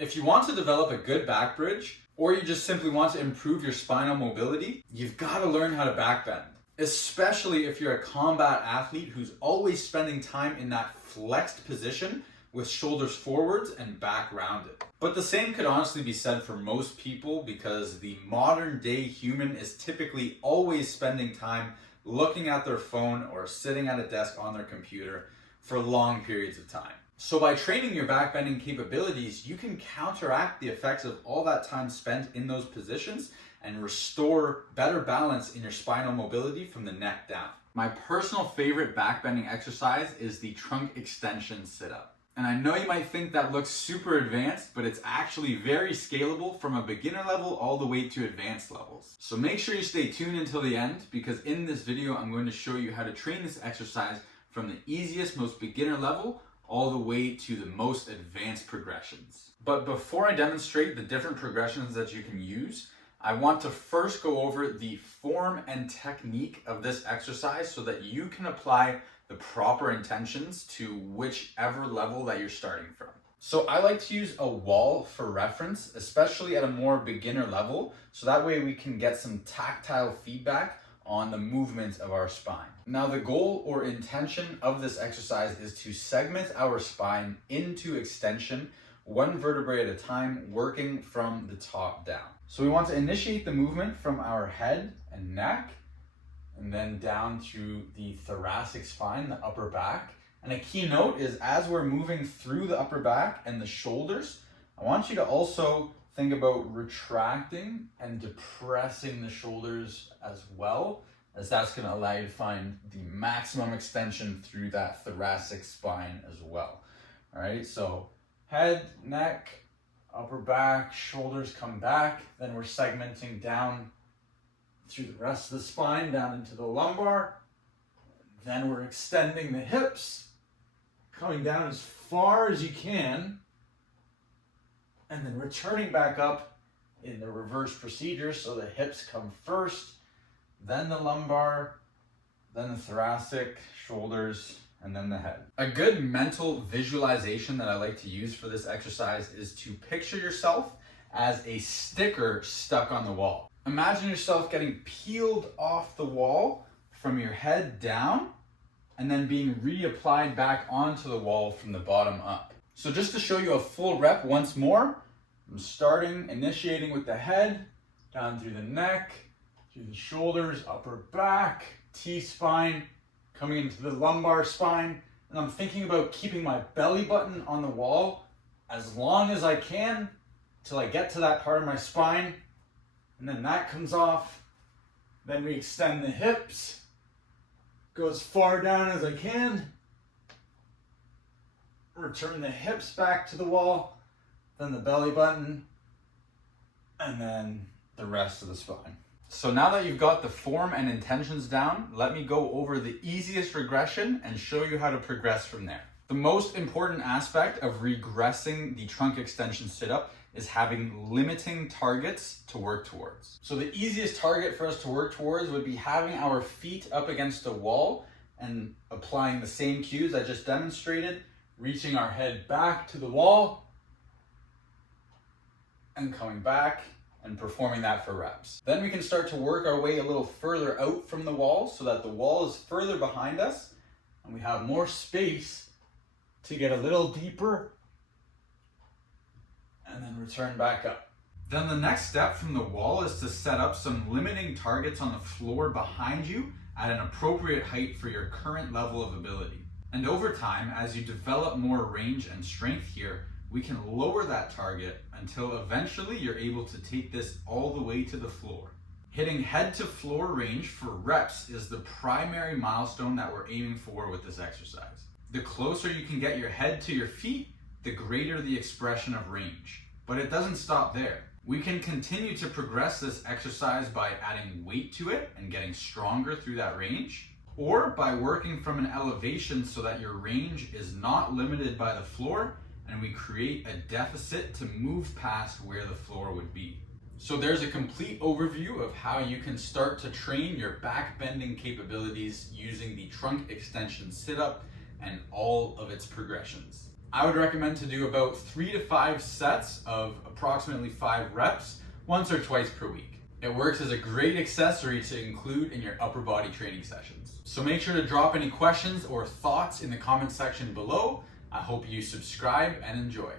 If you want to develop a good back bridge, or you just simply want to improve your spinal mobility, you've got to learn how to backbend. Especially if you're a combat athlete who's always spending time in that flexed position with shoulders forwards and back rounded. But the same could honestly be said for most people, because the modern day human is typically always spending time looking at their phone or sitting at a desk on their computer for long periods of time. So by training your backbending capabilities, you can counteract the effects of all that time spent in those positions and restore better balance in your spinal mobility from the neck down. My personal favorite backbending exercise is the trunk extension sit-up. And I know you might think that looks super advanced, but it's actually very scalable from a beginner level all the way to advanced levels. So make sure you stay tuned until the end, because in this video I'm going to show you how to train this exercise from the easiest, most beginner level all the way to the most advanced progressions. But before I demonstrate the different progressions that you can use, I want to first go over the form and technique of this exercise so that you can apply the proper intentions to whichever level that you're starting from. So I like to use a wall for reference, especially at a more beginner level, so that way we can get some tactile feedback on the movement of our spine. Now the goal or intention of this exercise is to segment our spine into extension, one vertebrae at a time, working from the top down. So we want to initiate the movement from our head and neck, and then down through the thoracic spine, the upper back. And a key note is, as we're moving through the upper back and the shoulders, I want you to also think about retracting and depressing the shoulders as well, as that's going to allow you to find the maximum extension through that thoracic spine as well. All right, so head, neck, upper back, shoulders come back, then we're segmenting down through the rest of the spine, down into the lumbar. Then we're extending the hips, coming down as far as you can, and then returning back up in the reverse procedure. So the hips come first, then the lumbar, then the thoracic, shoulders, and then the head. A good mental visualization that I like to use for this exercise is to picture yourself as a sticker stuck on the wall. Imagine yourself getting peeled off the wall from your head down and then being reapplied back onto the wall from the bottom up. So just to show you a full rep once more, I'm initiating with the head, down through the neck, through the shoulders, upper back, T-spine, coming into the lumbar spine, and I'm thinking about keeping my belly button on the wall as long as I can till I get to that part of my spine, and then that comes off. Then we extend the hips, go as far down as I can, return the hips back to the wall, then the belly button, and then the rest of the spine. So now that you've got the form and intentions down, let me go over the easiest regression and show you how to progress from there. The most important aspect of regressing the trunk extension sit-up is having limiting targets to work towards. So the easiest target for us to work towards would be having our feet up against a wall and applying the same cues I just demonstrated, reaching our head back to the wall and coming back and performing that for reps. Then we can start to work our way a little further out from the wall so that the wall is further behind us and we have more space to get a little deeper and then return back up. Then the next step from the wall is to set up some limiting targets on the floor behind you at an appropriate height for your current level of ability. And over time, as you develop more range and strength here, we can lower that target until eventually you're able to take this all the way to the floor. Hitting head to floor range for reps is the primary milestone that we're aiming for with this exercise. The closer you can get your head to your feet, the greater the expression of range. But it doesn't stop there. We can continue to progress this exercise by adding weight to it and getting stronger through that range, or by working from an elevation so that your range is not limited by the floor and we create a deficit to move past where the floor would be. So there's a complete overview of how you can start to train your back bending capabilities using the trunk extension sit-up and all of its progressions. I would recommend to do about 3 to 5 sets of approximately 5 reps once or twice per week. It works as a great accessory to include in your upper body training sessions. So make sure to drop any questions or thoughts in the comment section below. I hope you subscribe and enjoy.